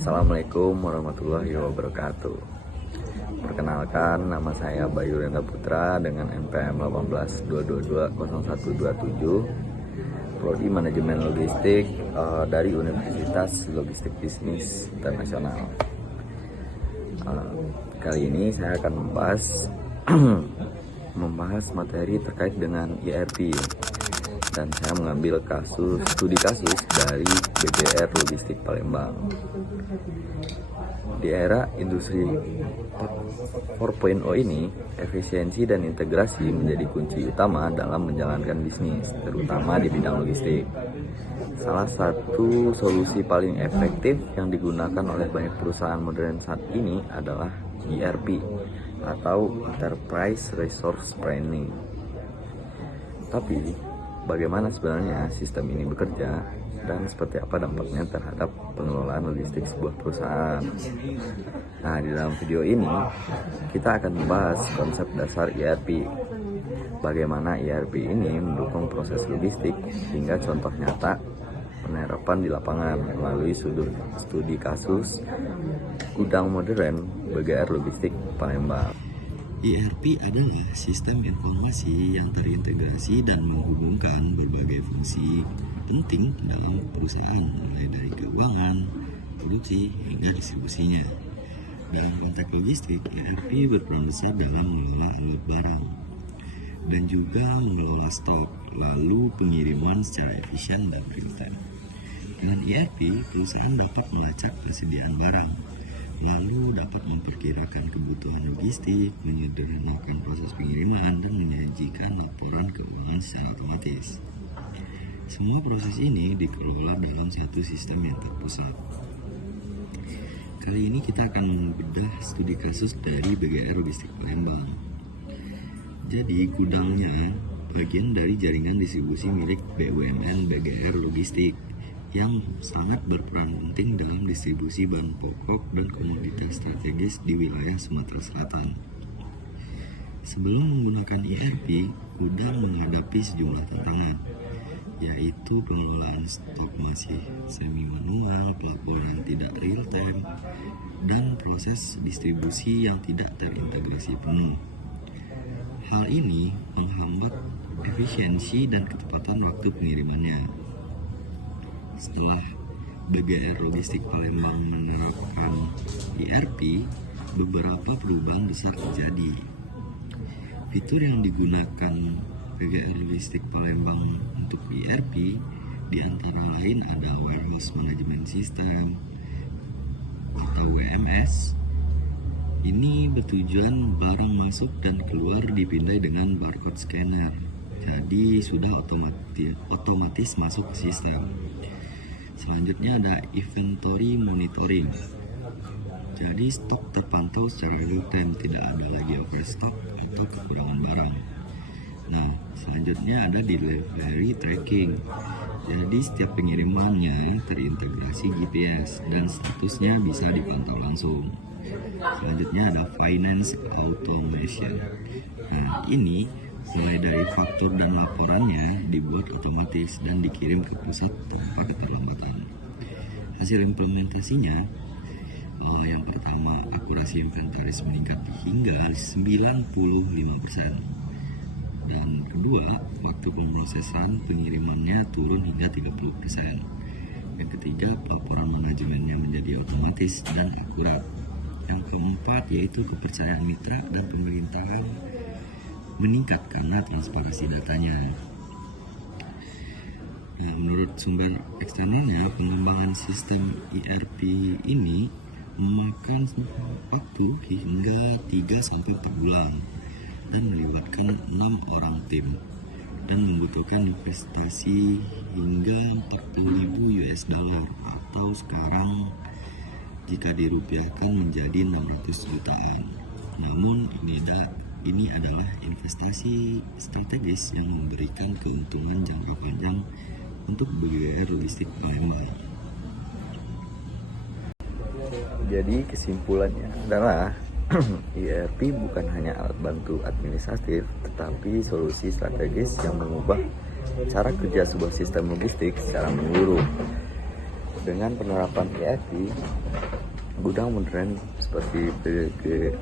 Assalamualaikum warahmatullahi wabarakatuh. Perkenalkan, nama saya Bayu Renda Putra dengan NPM 18.222.0127, Prodi Manajemen Logistik dari Universitas Logistik Bisnis Internasional. Kali ini saya akan membahas materi terkait dengan ERP, dan saya mengambil studi kasus dari BGR Logistik Palembang. Di era industri 4.0 ini, efisiensi dan integrasi menjadi kunci utama dalam menjalankan bisnis, terutama di bidang logistik. Salah satu solusi paling efektif yang digunakan oleh banyak perusahaan modern saat ini adalah ERP atau Enterprise Resource Planning. Tapi, bagaimana sebenarnya sistem ini bekerja dan seperti apa dampaknya terhadap pengelolaan logistik sebuah perusahaan? Nah, di dalam video ini kita akan membahas konsep dasar ERP. Bagaimana ERP ini mendukung proses logistik hingga contoh nyata penerapan di lapangan melalui studi kasus gudang modern BGR Logistik Palembang. ERP adalah sistem informasi yang terintegrasi dan menghubungkan berbagai fungsi penting dalam perusahaan, mulai dari keuangan, produksi, hingga distribusinya. Dalam konteks logistik, ERP berperan besar dalam mengelola alat barang dan juga mengelola stok, lalu pengiriman secara efisien dan real time. Dengan ERP, perusahaan dapat melacak persediaan barang, lalu dapat memperkirakan kebutuhan logistik, menyederhanakan proses pengiriman, dan menyajikan laporan keuangan secara otomatis. Semua proses ini dikelola dalam satu sistem yang terpusat. Kali ini kita akan membedah studi kasus dari BGR Logistik Palembang. Jadi, gudangnya bagian dari jaringan distribusi milik BUMN BGR Logistik yang sangat berperan penting dalam distribusi bahan pokok dan komoditas strategis di wilayah Sumatera Selatan. Sebelum menggunakan ERP, gudang menghadapi sejumlah tantangan, yaitu pengelolaan stok masih semi-manual, pelaporan tidak real-time, dan proses distribusi yang tidak terintegrasi penuh. Hal ini menghambat efisiensi dan ketepatan waktu pengirimannya. Setelah BGR Logistik Palembang menerapkan ERP, beberapa perubahan besar terjadi. Fitur yang digunakan BGR Logistik Palembang untuk ERP di antara lain ada Warehouse Management System atau WMS. Ini bertujuan barang masuk dan keluar dipindai dengan barcode scanner. Jadi sudah otomatis masuk ke sistem. Selanjutnya ada inventory monitoring. Jadi stok terpantau secara real time, tidak ada lagi overstock atau kekurangan barang. Nah, selanjutnya ada delivery tracking. Jadi setiap pengirimannya terintegrasi GPS dan statusnya bisa dipantau langsung. Selanjutnya ada finance automation. Nah, ini mulai dari faktur dan laporannya dibuat otomatis dan dikirim ke pusat tanpa keterlambatan. Hasil implementasinya, yang pertama, akurasi inventaris meningkat hingga 95%. Dan kedua, waktu pemrosesan pengirimannya turun hingga 30%. Yang ketiga, pelaporan manajemennya menjadi otomatis dan akurat. Yang keempat, yaitu kepercayaan mitra dan pemerintahan meningkat karena transparansi datanya. Nah, menurut sumber eksternalnya, pengembangan sistem ERP ini memakan waktu hingga 3-4 bulan dan melibatkan 6 orang tim dan membutuhkan investasi hingga 40.000 US dollar atau sekarang jika dirupiahkan menjadi 600 jutaan. Namun ini adalah investasi strategis yang memberikan keuntungan jangka panjang untuk BGR Logistik Palembang. Jadi kesimpulannya adalah ERP bukan hanya alat bantu administratif, tetapi solusi strategis yang mengubah cara kerja sebuah sistem logistik secara menyeluruh. Dengan penerapan ERP, gudang modern seperti BGR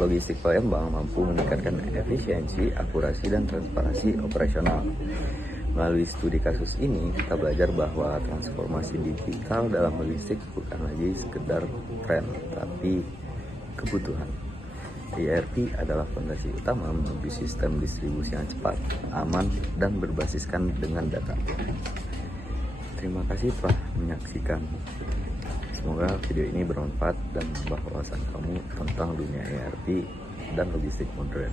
Logistik Palembang mampu meningkatkan efisiensi, akurasi, dan transparansi operasional. Melalui studi kasus ini, kita belajar bahwa transformasi digital dalam logistik bukan lagi sekedar tren, tapi kebutuhan. ERP adalah fondasi utama menuju sistem distribusi yang cepat, aman, dan berbasiskan dengan data. Terima kasih telah menyaksikan. Semoga video ini bermanfaat dan menambah wawasan kamu tentang dunia ERP dan logistik modern.